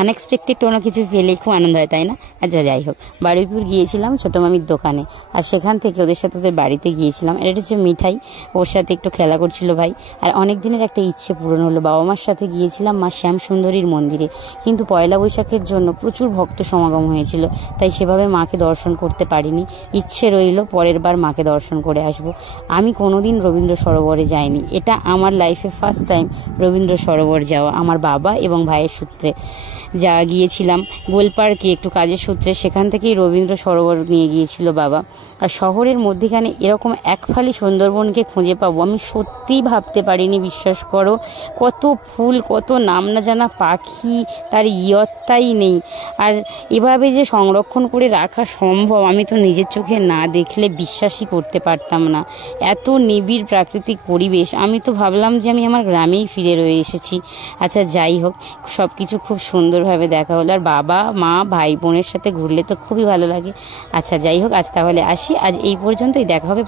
Unexpected কোনো কিছু পেলেই খুব আনন্দ হয়, তাই না? আচ্ছা যাই হোক, বারুইপুর গিয়েছিলাম ছোটো মামির দোকানে, আর সেখান থেকে ওদের সাথে ওদের বাড়িতে গিয়েছিলাম। আর এটা হচ্ছে মিঠাই, ওর সাথে একটু খেলা করছিল ভাই। আর অনেক দিনের একটা ইচ্ছে পূরণ হলো, বাবা মার সাথে গিয়েছিলাম মা শ্যাম সুন্দরীর মন্দিরে, কিন্তু পয়লা বৈশাখের জন্য প্রচুর ভক্ত সমাগম হয়েছিল, তাই সেভাবে মাকে দর্শন করতে পারিনি। ইচ্ছে রইল পরের বার মাকে দর্শন করে আসব। আমি কোনোদিন রবীন্দ্র সরোবরে যাইনি, এটা আমার লাইফে ফার্স্ট টাইম রবীন্দ্র সরোবর যাওয়া, আমার বাবা এবং ভাইয়ের সূত্রে গিয়েছিলাম গোলপার্কে একটু কাজের সূত্রে, সেখান থেকেই রবীন্দ্র সরোবর নিয়ে গিয়েছিল বাবা। আর শহরের মধ্যেখানে এরকম এক ফালি সুন্দরবনকে খুঁজে পাবো আমি সত্যিই ভাবতে পারিনি, বিশ্বাস করো। কত ফুল, কত নাম না জানা পাখি, তার ইয়ত্তাই নেই। আর এভাবে যে সংরক্ষণ করে রাখা সম্ভব আমি তো নিজের চোখে না দেখলে বিশ্বাসই করতে পারতাম না। এত নিবিড় প্রাকৃতিক পরিবেশ, আমি তো ভাবলাম যে আমি আমার গ্রামেই ফিরে রয়ে এসেছি। আচ্ছা যাই হোক, সব কিছু খুব সুন্দরভাবে দেখা হলো। আর বাবা মা ভাই বোনের সাথে ঘুরলে তো খুবই ভালো লাগে। আচ্ছা যাই হোক, আজ তাহলে আসি, আজ এই পর্যন্তই, দেখা হবে।